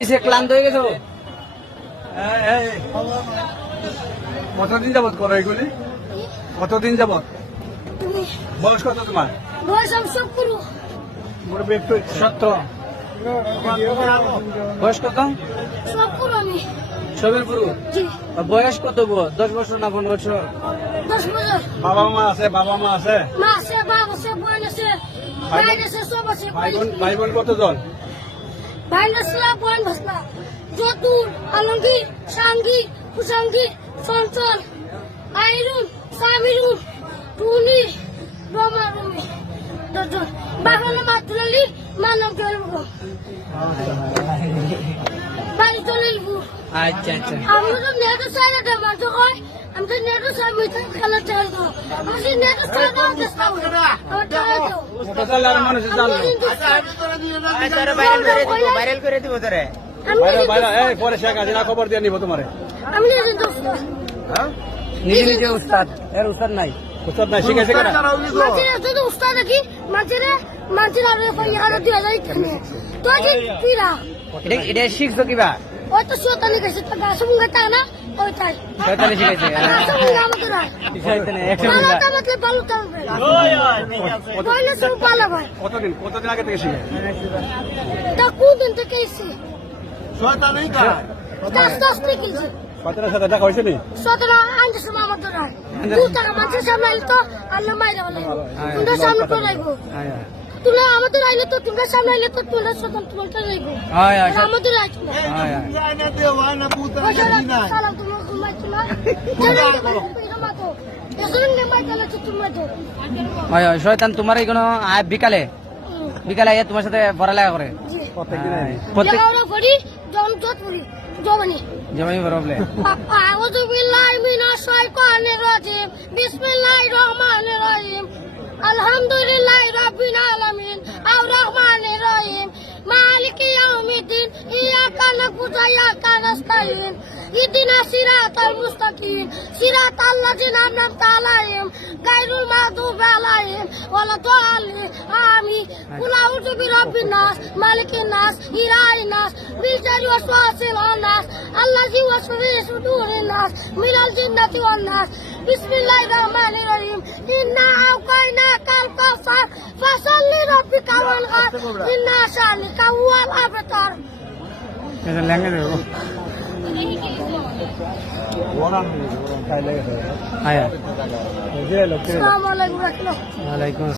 ক্লান্ত হয়ে গেছো? কতদিন যাবত করো এগুলি? কতদিন যাবত? বয়স কত তোমার? বয়স আমি সব করু মুরব্বী একটু সত্য। বয়স কত? সব করু আমি। সবের পুরু। জি বয়স কত? 10 বছর না 15 বছর? 10 বছর। বাবা মা আছে? বাবা মা আছে? মা আছে, বাবা আছে, বোন আছে, ভাই আছে, সব আছে। ভাই বোন কতজন? ভাই আসলা, বোন ভাসলা, যতুর, আলমগীর, সাঙ্গি, কুসাঙ্গি, চঞ্চল, আইরুন, সামিরুন, টুনি, রমা, রমি, 10 জন। বাবার নাম আব্দুল মা নাম জলবুর। বাড়ি চলে যাবো। আচ্ছা আচ্ছা। আমরা তো নেট সাইডে দেবো হয়, আমি তো নেট সাইড মিটার খেলা চাই তো আমি সেই নেট সাইড দাও চেষ্টা করি আমার চাই তো মোটর চালার মানুষ জানো? ভাইরাল করে দিব তোরে। বাইরে বাইরে এই পরে শেখ হাসিনা খবর দিয়ে নিব তোমারে। আমি নিজে দোস্ত হ্যাঁ? নিজে নিজে উস্তাদ, এর উস্তাদ নাই। উস্তাদ নাই, শিখাইছে কেনা? মাঝে যদি উস্তাদ দেখি মাঝে আরে ভাই আর দিয়ে যাই কেনে তো আজ পিরা এটা শিখছো কিবা? ওই তো শয়তানি গেছে তো গাছ মুঙ্গা তা না ওইটাই শয়তানি শিখাইছে। গাছ মুঙ্গা আমাদের রায় শয়তানি পালা তা মতলে পালু তা বইলে সব পালা ভাই কতদিন আগে থেকে শিখাই? তা কোন থেকে এসে শয়তানি গাছ টাছ নিকিছে শয়তানের সাথে দেখা হয়েছে নি? সতেরো আনতে সময় আমার তো রায় 2 টাকা মানুষের সামনে আইলে তো আল্লাহ মাইরা বলে তোমরা সামনে তো রাখবো তোমরা আমাদের আইলে তো তোমরা সামনে আইলে তো তোমরা সতন তোমরা রাখবো আমাদের রাখবো সালাম তোমরা ঘুমাইছো না এসন নেমাই চলে তোমরা তো শয়তান তোমার কোনো বিকালে বিকালে আইয়া তোমার সাথে পড়ালেখা করে। প্রত্যেকদিন আইনি। প্রত্যেক জামাও করি জমজত করি জবানি জমাই বরবলে। আউযু বিল্লাহি মিনাশ শাইতানির রাজিম বিসমিল্লাহির রহমানির রহিম আলহামদুলিল্লাহি রাব্বিল আলামিন আর রহমানির রহিম মালিকি ইয়াউমিদ্দিন ইয়াকা না'বুদু ওয়া ইয়াকা নাস্তাইন ইহদিনাস সিরাতাল মুস্তাকিম সিরাতাল লাযিনা আন'আমতা আলাইহিম গায়রুল মাগদুবি আলাইহিম ওয়ালা দাল্লিন আমিন কুল আউযু বিরাব্বিন নাস মালিকিন নাস ইলাহিন নাস মিন শাররি ওয়াসওয়াসিল খান্নাস আল্লাযী ওয়াসওয়াসু ফি সুদুরিন নাস মিনাল জিন্নাতি ওয়ান নাস বিসমিল্লাহির রহমানির রহিম ইন্না আ'তাইনাকাল কাউসার ফাসাল্লি রাব্বিকা ওয়ানহার ইন্না শানিকা হুয়াল আবতার। এটা ল্যাঙ্গে দেবো। আয়া। আসসালামু আলাইকুম। ওয়ালাইকুম